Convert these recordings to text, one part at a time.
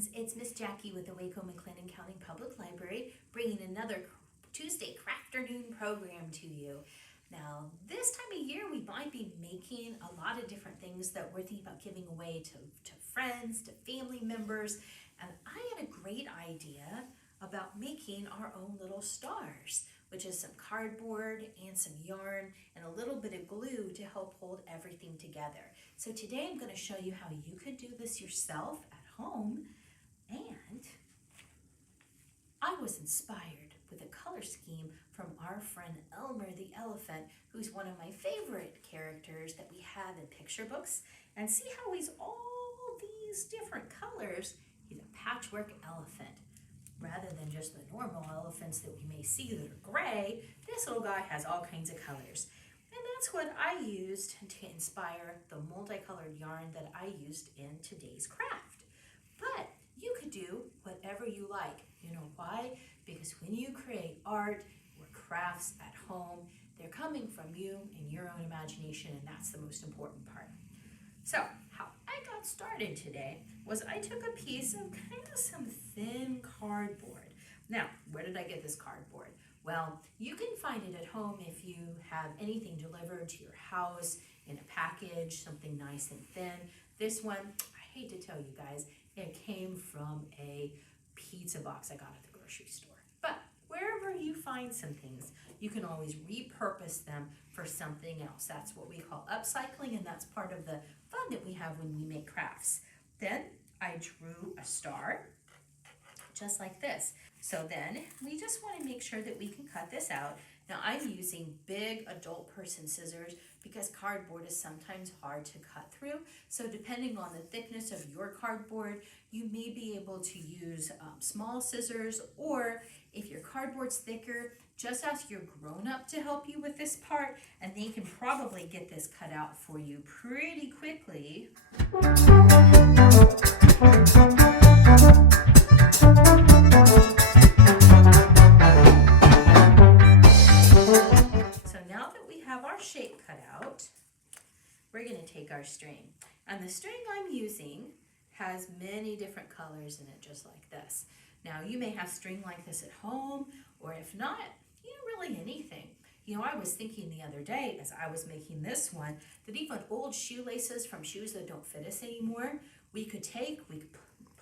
friends, it's Miss Jackie with the Waco McLennan County Public Library bringing another Tuesday Crafternoon program to you. Now, this time of year we might be making a lot of different things that we're thinking about giving away to friends, to family members, and I had a great idea about making our own little stars, which is some cardboard and some yarn and a little bit of glue to help hold everything together. So today I'm going to show you how you could do this yourself at home, and I was inspired with a color scheme from our friend Elmer the elephant, who's one of my favorite characters that we have in picture books. And see how he's all these different colors. He's a patchwork elephant. Rather than just the normal elephants that we may see that are gray, this little guy has all kinds of colors. And that's what I used to inspire the multicolored yarn that I used in today's craft. But you could do whatever you like. You know why? Because when you create art or crafts at home, they're coming from you and your own imagination, and that's the most important part. So how I got started today was I took a piece of kind of some thin cardboard. Now, where did I get this cardboard? Well, you can find it at home if you have anything delivered to your house in a package, something nice and thin. This one, I hate to tell you guys, it came from a pizza box I got at the grocery store. But wherever you find some things, you can always repurpose them for something else. That's what we call upcycling, and that's part of the fun that we have when we make crafts. Then I drew a star, just like this. So then we just want to make sure that we can cut this out. Now I'm using big adult person scissors because cardboard is sometimes hard to cut through. So depending on the thickness of your cardboard, you may be able to use small scissors, or if your cardboard's thicker, just ask your grown-up to help you with this part, and they can probably get this cut out for you pretty quickly. Shape cut out, we're going to take our string, and the string I'm using has many different colors in it, just like this. Now you may have string like this at home, or if not, really anything. I was thinking the other day as I was making this one that even old shoelaces from shoes that don't fit us anymore, we could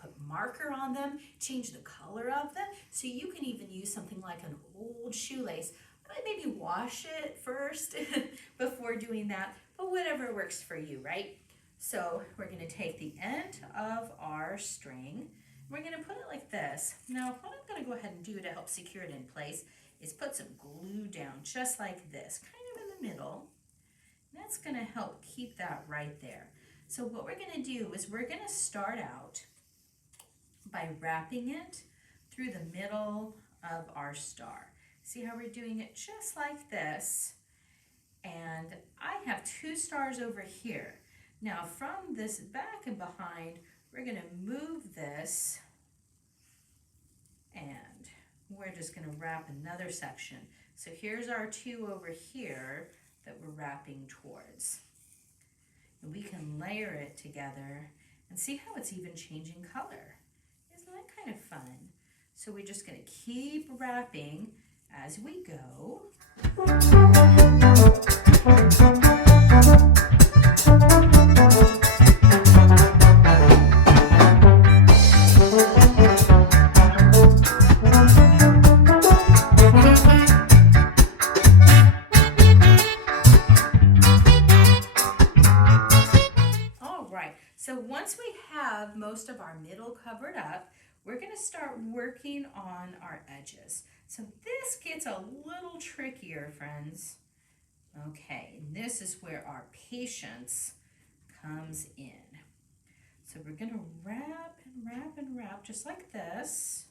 put marker on them, change the color of them, so you can even use something like an old shoelace. Maybe wash it first before doing that, but whatever works for you, right? So we're going to take the end of our string, we're going to put it like this. Now what I'm going to go ahead and do to help secure it in place is put some glue down just like this, kind of in the middle. That's going to help keep that right there. So what we're going to do is we're going to start out by wrapping it through the middle of our star. See how we're doing it just like this, and I have two stars over here. Now from this back and behind, we're going to move this, and we're just going to wrap another section. So here's our two over here that we're wrapping towards. And we can layer it together and see how it's even changing color. Isn't that kind of fun? So we're just going to keep wrapping as we go. All right, so once we have most of our middle covered up, we're going to start working on our edges. So this gets a little trickier, friends. Okay, and this is where our patience comes in. So we're going to wrap and wrap and wrap just like this.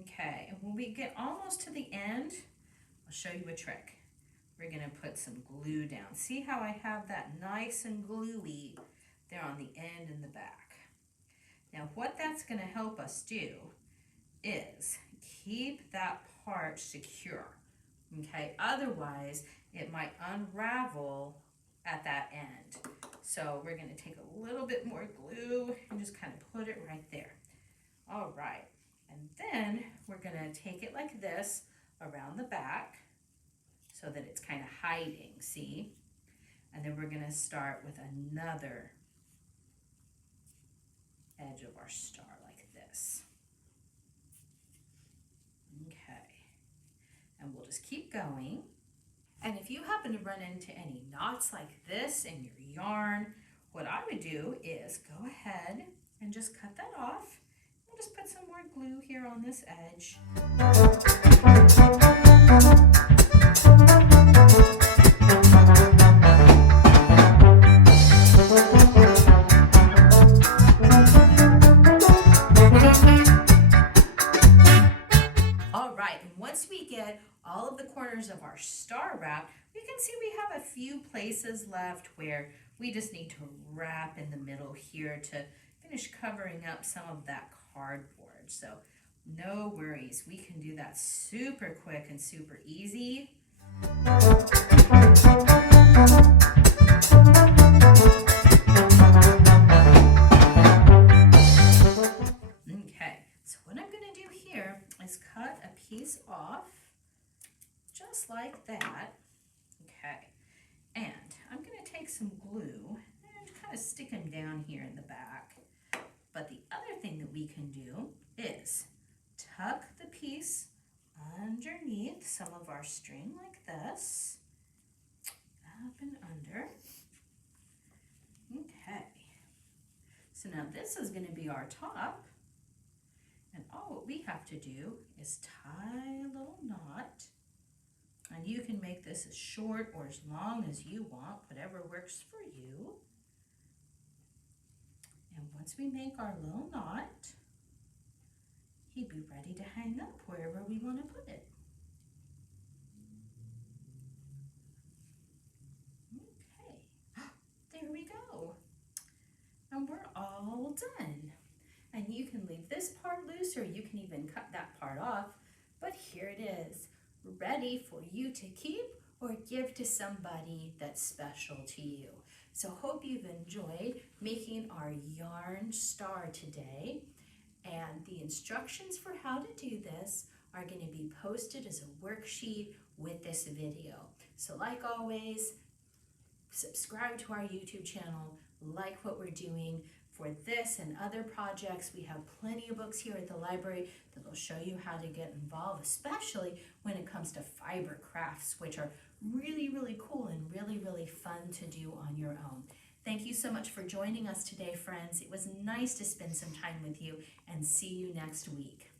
Okay, and when we get almost to the end, I'll show you a trick. We're going to put some glue down. See how I have that nice and gluey there on the end and the back. Now what that's going to help us do is keep that part secure, okay? Otherwise, it might unravel at that end. So we're going to take a little bit more glue and just kind of put it right there. All right, and then we're going to take it like this around the back so that it's kind of hiding, see? And then we're going to start with another edge of our star like this. Okay, and we'll just keep going. And if you happen to run into any knots like this in your yarn, what I would do is go ahead and just cut that off. I'll just put some more glue here on this edge. All right, and once we get all of the corners of our star wrapped, you can see we have a few places left where we just need to wrap in the middle here to finish covering up some of that cardboard. So no worries, we can do that super quick and super easy. Okay, so what I'm going to do here is cut a piece off just like that. Okay, and I'm going to take some glue and kind of stick them down here in the back. But the other thing that we can do is tuck the piece underneath some of our string like this, up and under. Okay, so now this is going to be our top, and all what we have to do is tie a little knot, and you can make this as short or as long as you want, whatever works for you. And once we make our little knot, he'd be ready to hang up wherever we want to put it. Okay, there we go. And we're all done. And you can leave this part loose, or you can even cut that part off. But here it is, ready for you to keep or give to somebody that's special to you. So hope you've enjoyed making our yarn star today. And the instructions for how to do this are going to be posted as a worksheet with this video. So like always, subscribe to our YouTube channel, like what we're doing. For this and other projects, we have plenty of books here at the library that will show you how to get involved, especially when it comes to fiber crafts, which are really, really cool and really, really fun to do on your own. Thank you so much for joining us today, friends. It was nice to spend some time with you, and see you next week.